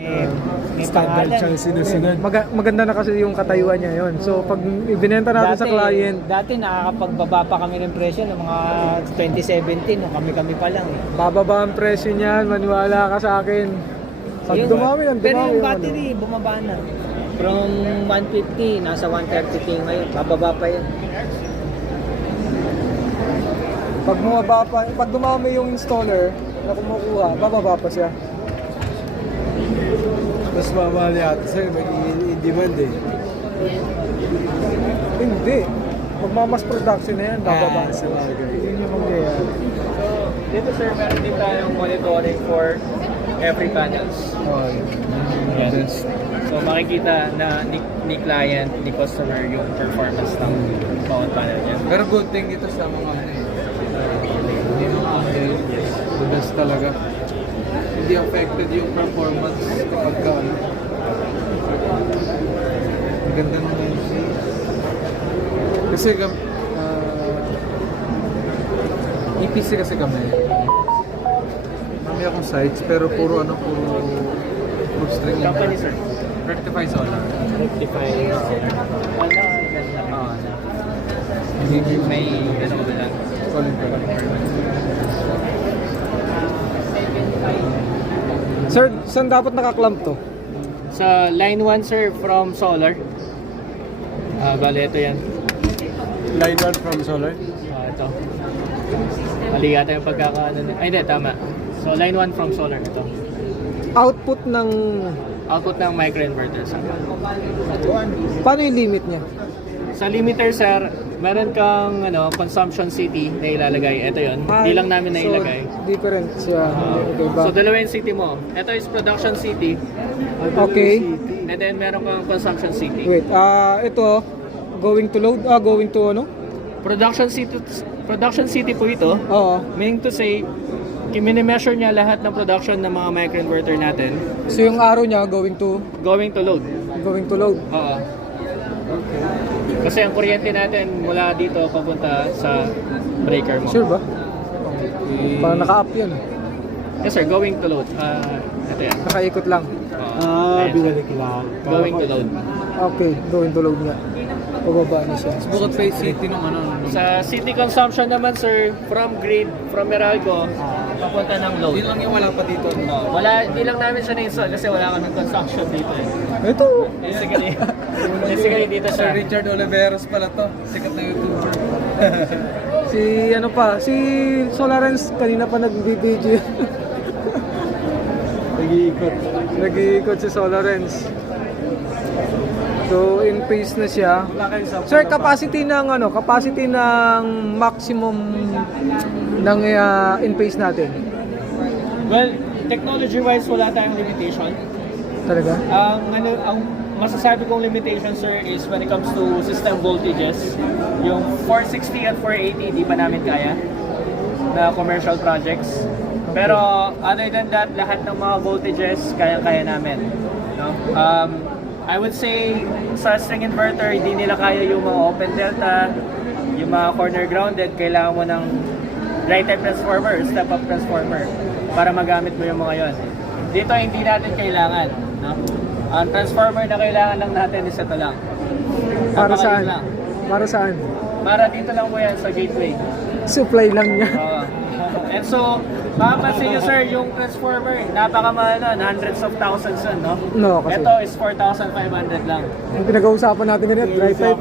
May Standard pangalan. siyang sinusunod. Maganda na kasi yung katayuan niya yon. So pag ibinenta natin sa client, Dati nakakapagbaba pa kami ng presyo ng mga 2017, nung kami pa lang eh. bababa ang presyo niyan, maniwala ka sa akin. Pag Ayun, dumami ang pero dumami yung ano. battery, bumaba na. From 150, nasa 130k ngayon. Bababa pa yun. Pag dumami yung installer na kumukuha, bababa pa siya. Mas mamahal yata sa'yo, mag-i-demand eh. Hindi. Magmamas production na yan, bababa Sa siya. bagay. Yun yung mangyayari. So, dito sir, meron din tayong monitoring for every panels. Oh, Yan. So, makikita na ni client, ni customer yung performance ng bawat panel niya. Pero good thing ito sa mga ano eh. Hindi mga the best talaga. Hindi affected yung performance kapag ka ano. Ang ganda ng MC. Kasi EPC kasi kami. Marami akong sites pero puro string lang. Company sir, Rectify solar. rectify. May ano ba lang? Solid pa lang. Sir, saan dapat nakaklamp to? Sa line 1 sir, from solar. Bale, ito yan. Line 1 from solar? Ito. Mali yata yung pagkakaano. Ay, hindi, tama. So, line 1 from solar. Ito. Output ng... Output ng microinverter sir. Paano yung limit niya? Sa limiter sir, meron kang consumption city na ilalagay. Ito yun. Hindi lang namin na ilagay. So, different siya. Okay ba? So, dalawa yung city mo. Ito is production city. Okay. And then, meron kang consumption city. Wait, ito, going to load, going to ano? Production city po ito. Oo. Meaning to say, mini-measure niya lahat ng production ng mga microinverter natin So yung arrow niya going to going to load. Oo. Kasi ang kuryente natin mula dito papunta sa breaker mo. Sure ba? Parang naka-up yun. Yes sir, going to load. Ito yan. Nakaikot lang. Ayan, sir. binalik lang. Going to load. Okay, going to load nga. Pababa na siya. Bukod sa city nung Sa city consumption naman sir, from grid, from Meralco, papunta ng load. Yun lang yung wala pa dito. Hindi lang namin siya na-install kasi wala kaming consumption dito eh. Ito. Basically dito Sir siya. Richard Oliveros pala to. Sikat na YouTuber. Si Solarens kanina pa nag-video. Nag-iikot. Nag-iikot si Solarens. So in phase na siya. Sir, capacity ng maximum ng in phase natin. Well, technology-wise wala tayong limitation. Talaga? Ang masasabi kong limitation sir is when it comes to system voltages, yung 460 at 480 di pa namin kaya na commercial projects. Pero other than that, lahat ng mga voltages kaya-kaya namin. No? I would say sa string inverter, hindi nila kaya yung mga open delta, yung mga corner grounded, kailangan mo ng right type transformer, step up transformer para magamit mo yung mga yon. Dito hindi natin kailangan, no? Ang transformer na kailangan lang natin is ito lang. Para Napakaliit saan? lang. Para saan? Para dito lang po yan sa gateway. Supply lang niya. And so, mapapansin nyo sir, yung transformer, napakamahal na, hundreds of thousands yun, no? No, kasi Ito is 4,500 lang. yung pinag-uusapan natin ganyan, dry type.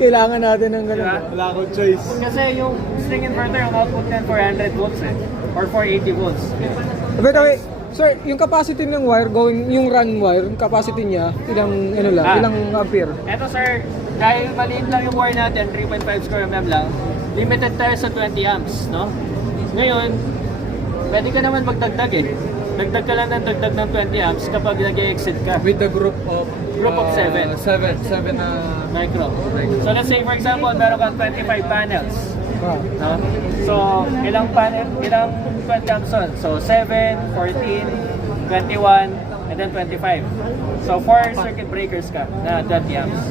Kailangan natin ng ganun. Diba? Wala akong choice. Kasi yung string inverter, ang output niyan 400 volts eh. Or 480 volts. But wait, sir, yung capacity ng wire, yung run wire, yung capacity niya, ilang ampere? Ito sir, dahil maliit lang yung wire natin, 3.5 square mm lang, limited tayo sa 20 amps, no? Ngayon, pwede ka naman magdagdag eh. Dagdag ka lang ng dagdag ng 20 amps kapag nag-exit ka. With the group of 7. 7 na Micro. So let's say for example, meron kang 25 panels. Wow. No? So, ilang 20 amps on? So, 7, 14, 21, and then 25. So, 4 circuit breakers ka na 20 amps.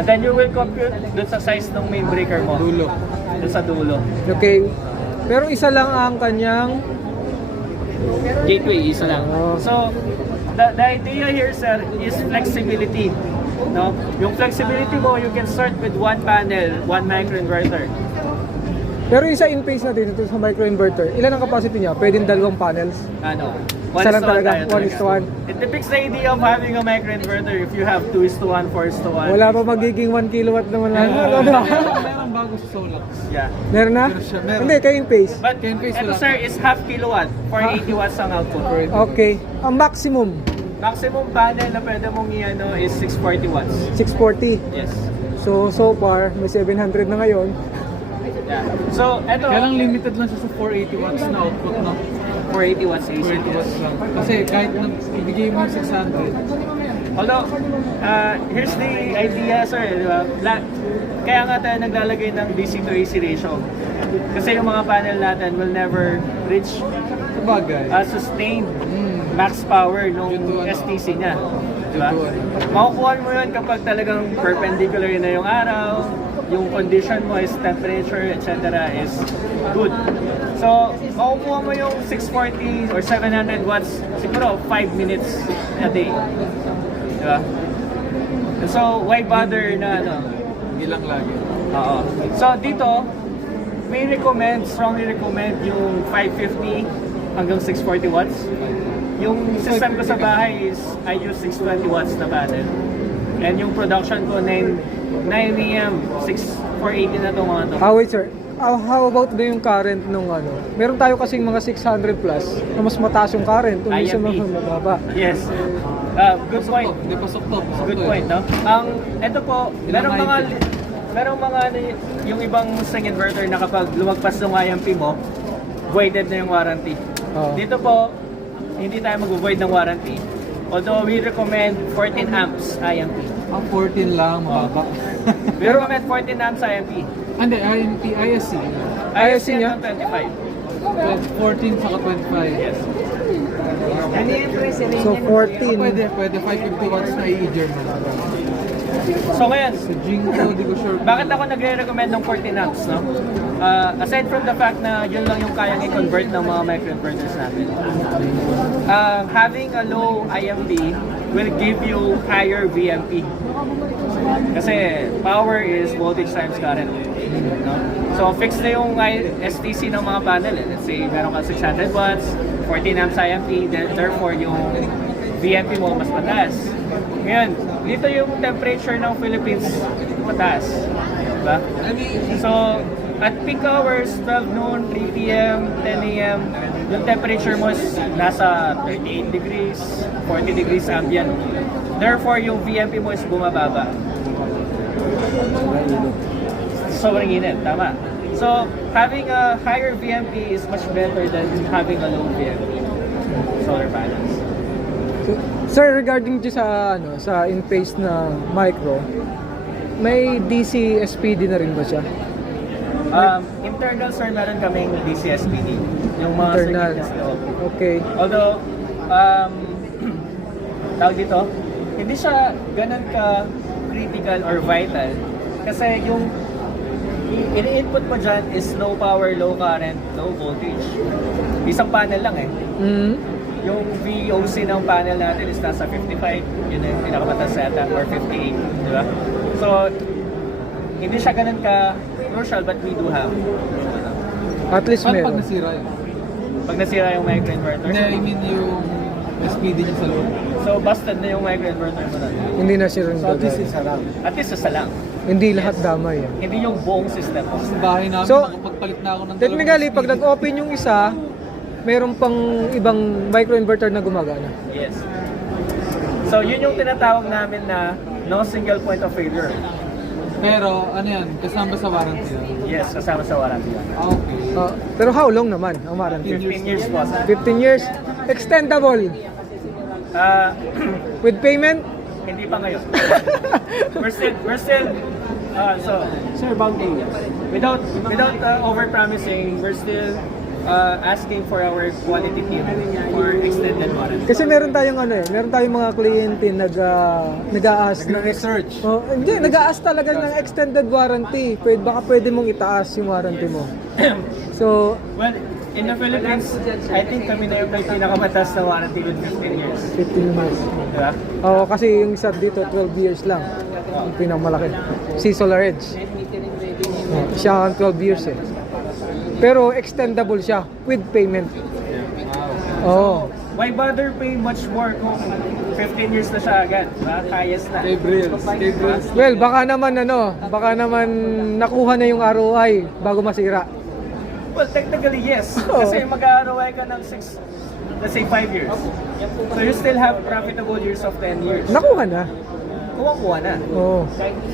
And then you will compute dun sa size ng main breaker mo. dulo. Dun sa dulo. Okay. Pero isa lang ang kanyang gateway, isa lang. Oh. So, the idea here, sir, is flexibility. No? Yung flexibility mo, you can start with one panel, one microinverter. Pero yung sa in-phase natin, ito sa microinverter, ilan ang capacity niya? Pwedeng dalawang panels? Ano? Isa lang talaga, tayo 1:1. It depicts the idea of having a microinverter if you have 2:1, 4:1. Wala pa magiging 1 kilowatt naman lang. Meron bago sa Solax. Yeah. Meron na? Meron siya, meron. Hindi, kayo in-phase. But Can face ito wala sir pa. is half kilowatt for 80 watts ang output. Okay. Ang maximum, Maximum panel na pwede mong i-ano is 640 watts. 640. Yes. So far, may 700 na ngayon. Yeah. So, ito, Kaya lang limited lang siya sa 480 watts na output, no? 480 watts AC. 480 watts lang. Kasi kahit ibigay mo yung 600, Although, here's the idea, sir. Di ba? Kaya nga tayo naglalagay ng DC to AC ratio. Kasi yung mga panel natin will never reach sabagay. sustained max power nung Due to ano? STC niya. Diba? Due to ano? Makukuha mo yun kapag talagang perpendicular na yung araw, yung condition mo is temperature, etc. is good. So, makukuha mo yung 640 or 700 watts siguro 5 minutes a day. Diba? So, why bother na ano? Hindi lang lagi. Oo. So, dito, may strongly recommend yung 550 hanggang 640 watts. Yung system ko sa bahay is I use 620 watts na panel. And yung production ko 9 AM, 480 na itong mga to. Wait sir, how about na yung current nung ano? Meron tayo kasing mga 600 plus na mas mataas yung current. Kung minsan mas IMP. mababa. Yes. Good point. Hindi pasok to. Pasok Good to point, no? Ito po, Ilang merong mga ano, yung ibang string inverter na kapag lumagpas ng IMP mo, voided na yung warranty. Oo. Dito po, hindi tayo mag-void ng warranty. Although we recommend 14 amps IMP. Ang 14 lang, mababa. We recommend 14 amps IMP. Hindi, INT, ISC. ISC niya? hanggang 25. 14 saka 25. Yes. So 14. Pwede 550 watts na i-eager mo. So ngayon, Sa Jinko, di ko sure. bakit ako nagre-recommend ng 14 amps, no? Aside from the fact na yun lang yung kayang i-convert ng mga microinverters natin. Having a low IMP will give you higher VMP. Kasi power is voltage times current. No? So fixed na yung STC ng mga panel. Let's say meron ka 600 watts, 14 amps IMP, therefore yung VMP mo mas mataas. Ngayon, dito yung temperature ng Philippines mataas. Diba? So, at peak hours, 12 noon, 3 p.m., 10 a.m., yung temperature mo is nasa 38 degrees, 40 degrees ambient. Therefore, yung VMP mo is bumababa. Sobrang init, tama. So, having a higher VMP is much better than having a low VMP solar panels. So, sir, regarding dyan sa ano, sa in-phase na micro, may DC SPD na rin ba siya? Internal, sir, meron kaming DCSPD. Yung mga Internal. circuit test loob. Okay. Although, tawag dito, hindi siya ganun ka critical or vital. Kasi yung ini-input mo dyan is low power, low current, low voltage. Isang panel lang eh. Yung VOC ng panel natin is nasa 55, yun yung pinakamataas setup, or 58, di ba? So, hindi siya ganun ka crucial, but we do have. At least Paano pag meron. nasira yun? Pag nasira yung microinverter, Hindi, I mean yung SPD niya sa loob. so busted na yung microinverter mo na. Hindi na siya rin So at least gagawin. isa lang. At least isa lang. Hindi lahat damay. Hindi yung buong system mo. Sa bahay namin, So, nakapagpalit na ako ng Technically, dalawang pag SPD. nag-open yung isa, meron pang ibang microinverter na gumagana. Yes. So, yun yung tinatawag namin na no single point of failure. Pero, ano yan, kasama sa warranty yan. Yes, kasama sa warranty yan. Okay. Pero how long naman ang warranty? 15 years po. 15 years. Extendable. With payment? Hindi pa ngayon. we're still, so, Sir, bounding. without over-promising, we're still asking for our quality team for extended warranty. Kasi meron tayong ano eh, meron tayong mga kliyente nag-a-ask ng Nag-research. hindi, nag-a-ask talaga ng extended warranty. Baka pwede mong itaas yung warranty mo. So, Well, In the Philippines, I think kami na yung may pinakamataas na warranty with 15 years. 15 years. Diba? Oo, kasi yung isa dito 12 years lang. Yung pinakamalaki. Si Solar Edge. Siya ang 12 years eh. Pero extendable siya with payment. Oo. Why bother pay much more kung 15 years na siya agad? Diba? Highest na. Diba? Well, baka naman nakuha na yung ROI bago masira. Well, technically yes. Oo. Kasi mag-ROI ka ng 6, let's say 5 years. So you still have profitable years of 10 years. Nakuha na. Kuha na. Oo.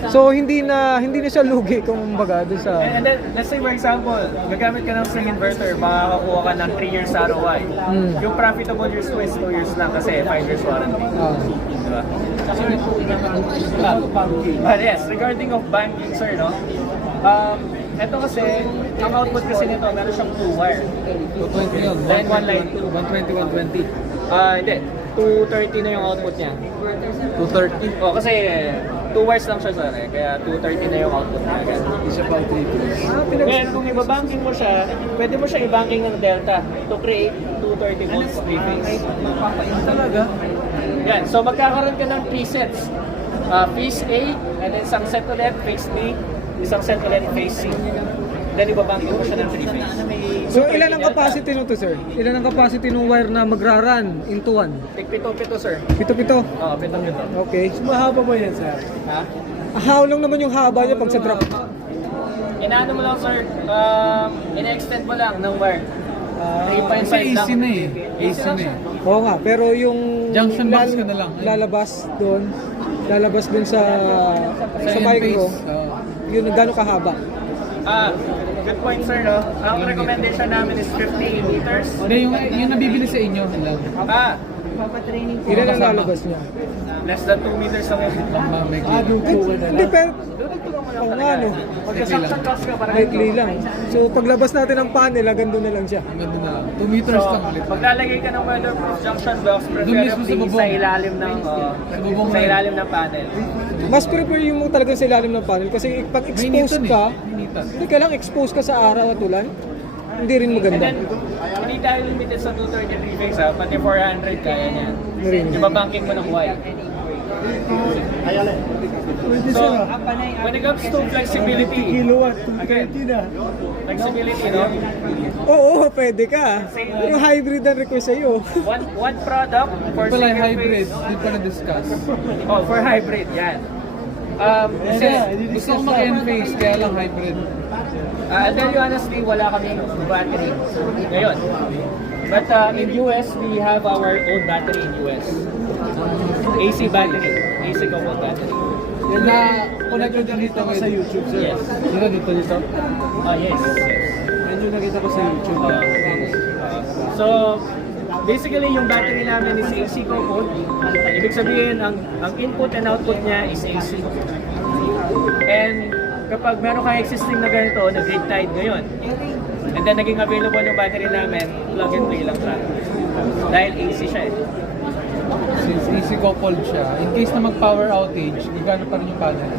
So hindi na siya lugi kung baga doon sa And then, let's say for example, gagamit ka ng string inverter, makakakuha ka ng 3 years ROI. Yung profitable years ko is 2 years lang kasi 5 years warranty. Diba? But yes, regarding of banking, sir, no? Ito kasi, ang output kasi nito, meron siyang 2-wire. 220 yun. Line 1, line 2. 120, 120. Hindi. 230 na yung output niya. 230. Oh, kasi 2 wires lang siya, sir. Kaya 230 na yung output niya agad. Hindi siya pang 3 piece. Ngayon, kung ibabanking mo siya, pwede mo siya ibanking ng delta to create 230 volts 3-phase. Talaga? Yan. So, magkakaroon ka ng presets. Phase A, and then isang set ulit, phase B, isang set ulit, phase C. Then ibabanking mo siya ng 3-phase. So ilan ang capacity nito, sir? Ilan ang capacity ng wire na magra-run into one? Tig-pito-pito, sir. Pito-pito. Oo, pito-pito. Okay. Mahaba ba yan, sir? Ha? How long naman yung haba niya pag sa drop? Inaano mo lang, sir, ina-extend mo lang ng wire. 3.5 Kasi lang. easy na eh. Easy lang siya. Oo nga, pero yung Junction box ka na lang. lalabas doon sa micro, yun gano'ng kahaba? Good point, sir, no? Ang recommendation namin is 50 meters. Hindi, yung nabibili sa inyo lang. Ilan ang lalabas niya? Less than 2 meters lang yun. May Hindi, pero oo nga, no? Pagka-suction cost ka, parang Likely lang. So paglabas natin ng panel, hanggang doon na lang siya. Ganda na lang. 2 meters So, lang ulit. maglalagay ka ng weatherproof junction box Doon mismo sa preferably bubong. sa ilalim ng bubong sa na yun. ilalim ng panel. Mas prefer yung mo talaga sa ilalim ng panel kasi pag exposed ka, hindi ka lang exposed ka sa araw at ulan, hindi rin And maganda. then, hindi tayo limited sa 233 phase, ha? Pati 400 kaya niyan. Rin. Yung babangking mo ng white. So, when it comes to flexibility, flexibility, no? Oo, pwede ka. Pero hybrid ang request sa'yo. One product for Pala single hybrid. phase. Hindi pa na-discuss. Oh, for hybrid, yan. Kasi, Gusto ko mag-N-phase, kaya lang hybrid. I'll tell you honestly, wala kaming battery ngayon. But in US, we have our own battery in US. AC battery. AC coupled battery. Yan na, connected din dito sa YouTube, sir. Yes. Dito. Yes. Yan yung nakita ko sa YouTube. So, basically yung battery namin is AC coupled. Ibig sabihin, ang input and output niya is AC. And kapag meron kang existing na ganito, na grid tied ngayon, and then naging available yung battery namin, plug and play lang siya. Dahil AC siya eh. Since easy coupled siya, in case na mag-power outage, gagana pa rin yung panel.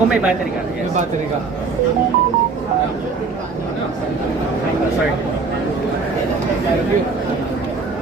Kung may battery ka, May yes. battery ka. Sorry. Thank you.